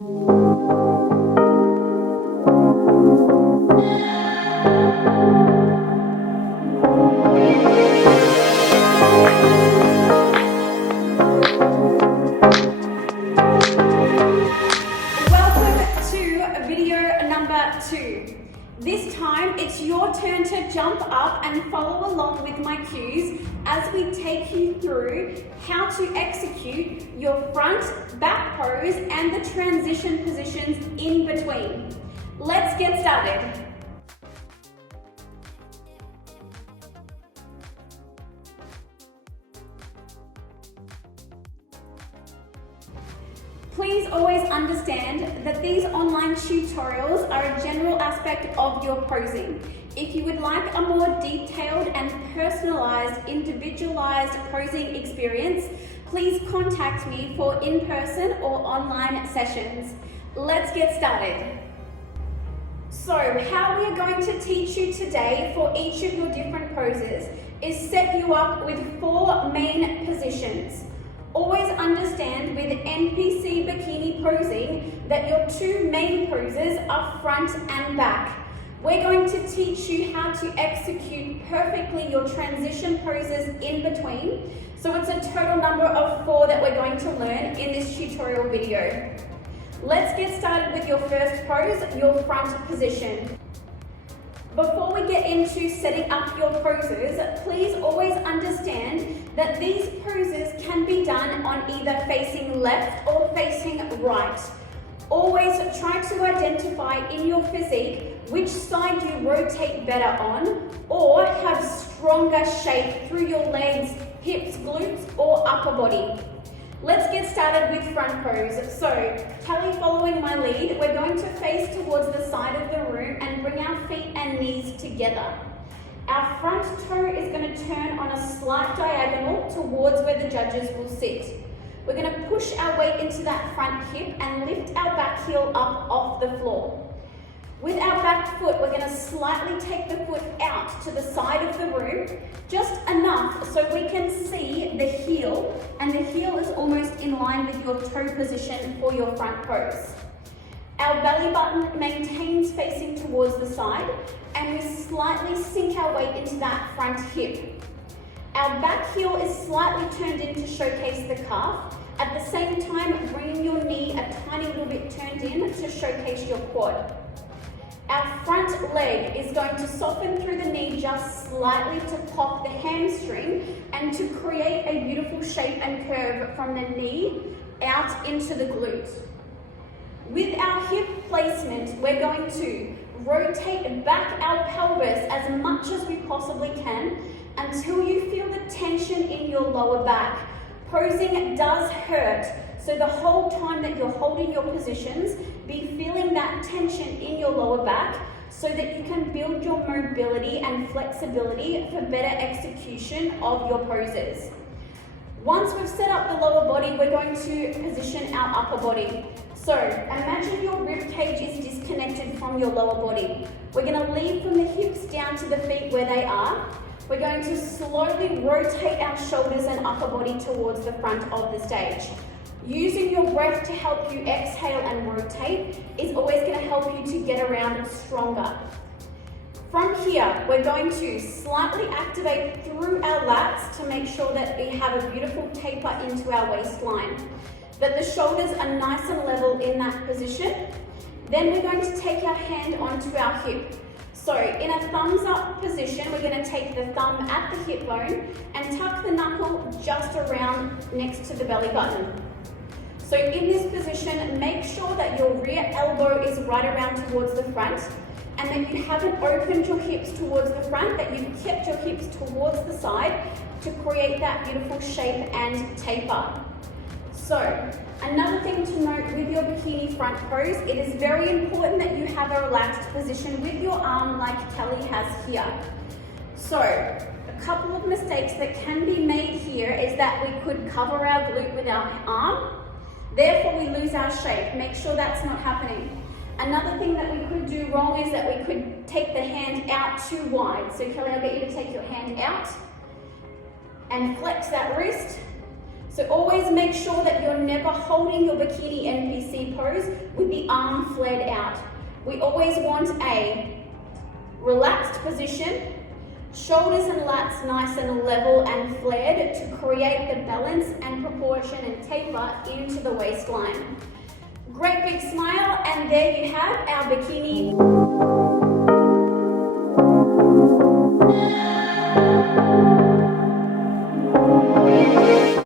This time, it's your turn to jump up and follow along with my cues as we take you through how to execute your front, back pose and the transition positions in between. Let's get started. Please always understand that these online tutorials are a general aspect of your posing. If you would like a more detailed and personalized, individualized posing experience, please contact me for in-person or online sessions. Let's get started. So, how we are going to teach you today for each of your different poses is set you up with 4 main positions. Always understand with NPC Bikini Posing that your 2 main poses are front and back. We're going to teach you how to execute perfectly your transition poses in between. So it's a total number of 4 that we're going to learn in this tutorial video. Let's get started with your first pose, your front position. Before we get into setting up your poses, please always understand that these poses can be done on either facing left or facing right. Always try to identify in your physique which side you rotate better on or have stronger shape through your legs, hips, glutes or upper body. Let's get started with front pose. So, Kelly following my lead, we're going to face towards the side of the room and bring our feet and knees together. Our front toe is going to turn on a slight diagonal towards where the judges will sit. We're going to push our weight into that front hip and lift our back heel up off the floor. With our back foot, we're going to slightly take the foot out to the side of the room, just enough so we can see the heel, and the heel is almost in line with your toe position for your front pose. Our belly button maintains facing towards the side, and we slightly sink our weight into that front hip. Our back heel is slightly turned in to showcase the calf, at the same time bringing your knee a tiny little bit turned in to showcase your quad. Our front leg is going to soften through the knee just slightly to pop the hamstring and to create a beautiful shape and curve from the knee out into the glute. With our hip placement, we're going to rotate back our pelvis as much as we possibly can until you feel the tension in your lower back. Posing does hurt, so the whole time that you're holding your positions, be feeling that tension in your lower back so that you can build your mobility and flexibility for better execution of your poses. Once we've set up the lower body, we're going to position our upper body. So imagine your rib cage is disconnected from your lower body. We're going to lead from the hips down to the feet where they are. We're going to slowly rotate our shoulders and upper body towards the front of the stage. Using your breath to help you exhale and rotate is always going to help you to get around stronger. From here, we're going to slightly activate through our lats to make sure that we have a beautiful taper into our waistline, that the shoulders are nice and level in that position. Then we're going to take our hand onto our hip. So in a thumbs up position, we're going to take the thumb at the hip bone and tuck the knuckle just around next to the belly button. So in this position, make sure that your rear elbow is right around towards the front and that you haven't opened your hips towards the front, that you've kept your hips towards the side to create that beautiful shape and taper. So another thing to note with your bikini front pose, it is very important that you have a relaxed position with your arm like Kelly has here. So a couple of mistakes that can be made here is that we could cover our glute with our arm. Therefore, we lose our shape. Make sure that's not happening. Another thing that we could do wrong is that we could take the hand out too wide. So Kelly, I'll get you to take your hand out and flex that wrist. So always make sure that you're never holding your bikini NPC pose with the arm flared out. We always want a relaxed position, shoulders and lats nice and level and flared to create the balance and proportion and taper into the waistline. Great big smile, and there you have our bikini.